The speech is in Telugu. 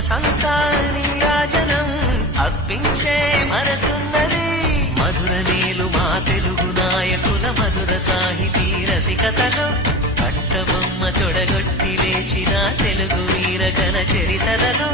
సంతా నీరాజనం అర్పించే మనసున్నది. మధుర నేలు మా తెలుగు నాయకుల మధుర సాహితీ రసికతలో కట్టబొమ్మ తొడగొట్టి లేచిన తెలుగు వీరగణ చరితలలో